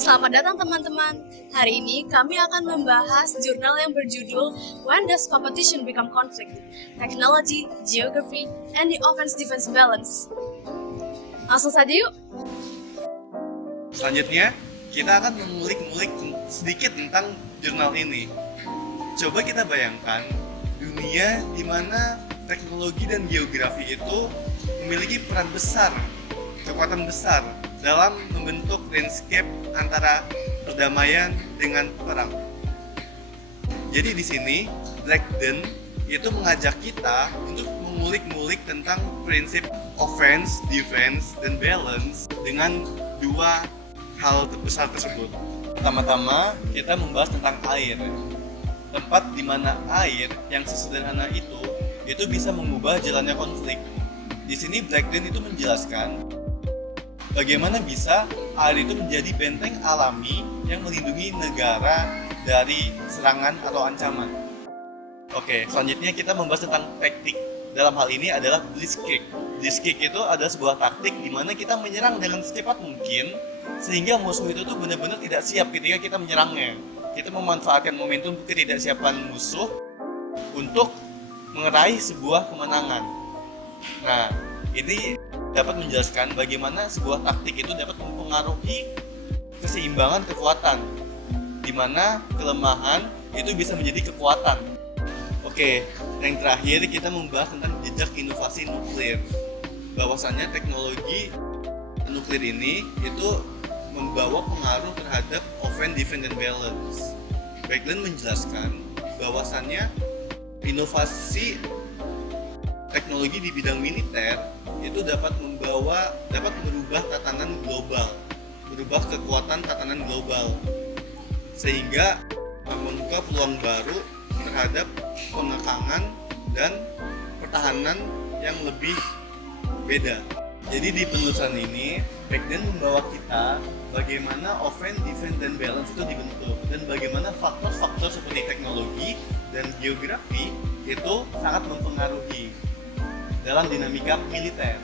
Selamat datang teman-teman. Hari ini kami akan membahas jurnal yang berjudul When Does Competition Become Conflict? Technology, Geography, and the Offense-Defense Balance. Langsung saja yuk. Selanjutnya, kita akan mengulik-ngulik sedikit tentang jurnal ini. Coba kita bayangkan dunia di mana teknologi dan geografi itu memiliki peran besar, kekuatan besar dalam membentuk landscape antara perdamaian dengan perang. Jadi di sini Blackden itu mengajak kita untuk mengulik-ngulik tentang prinsip offense, defense, dan balance dengan dua hal terbesar tersebut. Pertama-tama kita membahas tentang air. Tempat di mana air yang sesederhana itu bisa mengubah jalannya konflik. Di sini Blackden itu menjelaskan bagaimana bisa air itu menjadi benteng alami yang melindungi negara dari serangan atau ancaman. Oke, selanjutnya kita membahas tentang taktik. Dalam hal ini adalah Blitzkrieg. Blitzkrieg itu adalah sebuah taktik di mana kita menyerang dengan secepat mungkin sehingga musuh itu tuh benar-benar tidak siap ketika kita menyerangnya. Kita memanfaatkan momentum ketidaksiapan musuh untuk meraih sebuah kemenangan. Nah, ini dapat menjelaskan bagaimana sebuah taktik itu dapat mempengaruhi keseimbangan kekuatan, di mana kelemahan itu bisa menjadi kekuatan. Oke, yang terakhir kita membahas tentang jejak inovasi nuklir. Bahwasannya teknologi nuklir ini itu membawa pengaruh terhadap offense, defense, dan balance. Blackden menjelaskan bahwasannya inovasi teknologi di bidang militer itu dapat merubah tatanan global, merubah kekuatan tatanan global, sehingga membuka peluang baru terhadap pengekangan dan pertahanan yang lebih beda. Jadi di penulisan ini, Blackden membawa kita bagaimana offense, defense, dan balance itu dibentuk, dan bagaimana faktor-faktor seperti teknologi dan geografi itu sangat mempengaruhi dalam dinamika militer.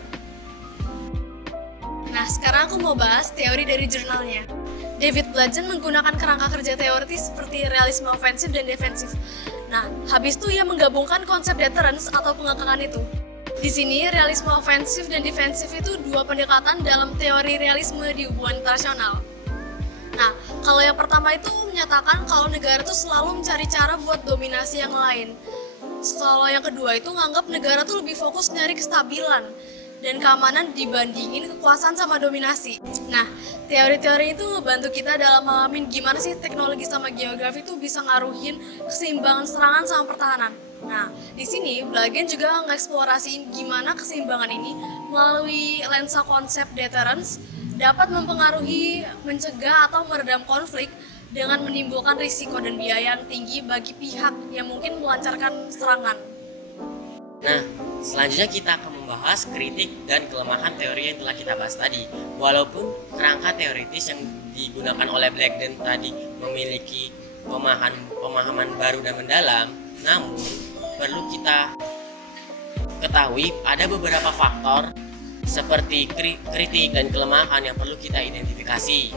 Nah, sekarang aku mau bahas teori dari jurnalnya. David Blackden menggunakan kerangka kerja teoritis seperti realisme ofensif dan defensif. Nah, habis itu ia menggabungkan konsep deterrence atau pengekangan itu. Di sini, realisme ofensif dan defensif itu dua pendekatan dalam teori realisme di hubungan internasional. Nah, kalau yang pertama itu menyatakan kalau negara itu selalu mencari cara buat dominasi yang lain. Kalau yang kedua itu nganggap negara tuh lebih fokus nyari kestabilan dan keamanan dibandingin kekuasaan sama dominasi. Nah, teori-teori itu ngebantu kita dalam memahamin gimana sih teknologi sama geografi itu bisa ngaruhin keseimbangan serangan sama pertahanan. Nah, di sini Blackden juga ngeksplorasiin gimana keseimbangan ini melalui lensa konsep deterrence dapat mempengaruhi, mencegah atau meredam konflik dengan menimbulkan risiko dan biaya yang tinggi bagi pihak yang mungkin melancarkan serangan. Nah, selanjutnya kita akan membahas kritik dan kelemahan teori yang telah kita bahas tadi. Walaupun kerangka teoritis yang digunakan oleh Blackden tadi memiliki pemahaman baru dan mendalam, namun perlu kita ketahui ada beberapa faktor seperti kritik dan kelemahan yang perlu kita identifikasi.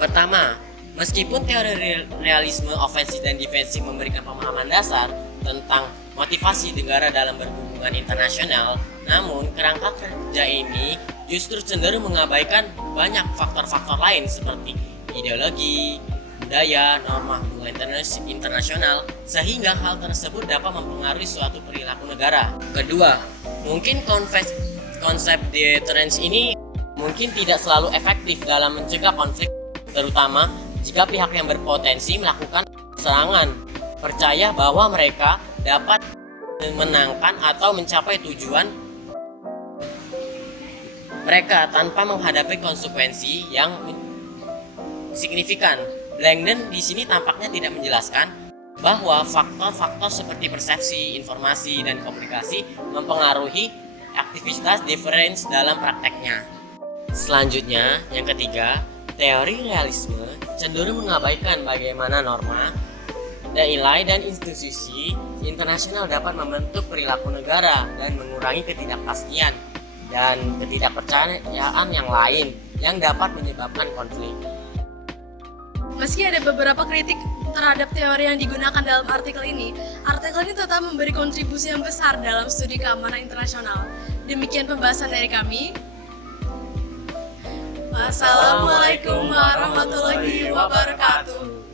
Pertama, meskipun teori realisme ofensif dan defensif memberikan pemahaman dasar tentang motivasi negara dalam berhubungan internasional, namun kerangka kerja ini justru cenderung mengabaikan banyak faktor-faktor lain seperti ideologi, budaya, norma hubungan internasional, sehingga hal tersebut dapat mempengaruhi suatu perilaku negara. Kedua, mungkin konsep deterrence ini mungkin tidak selalu efektif dalam mencegah konflik, terutama jika pihak yang berpotensi melakukan serangan percaya bahwa mereka dapat menangkan atau mencapai tujuan mereka tanpa menghadapi konsekuensi yang signifikan. Blackden di sini tampaknya tidak menjelaskan bahwa faktor-faktor seperti persepsi, informasi, dan komunikasi mempengaruhi aktivitas deterrence dalam prakteknya. Selanjutnya, yang ketiga, teori realisme cenderung mengabaikan bagaimana norma, nilai dan institusi internasional dapat membentuk perilaku negara dan mengurangi ketidakpastian dan ketidakpercayaan yang lain yang dapat menyebabkan konflik. Meski ada beberapa kritik terhadap teori yang digunakan dalam artikel ini tetap memberi kontribusi yang besar dalam studi keamanan internasional. Demikian pembahasan dari kami. Wassalamualaikum warahmatullahi wabarakatuh.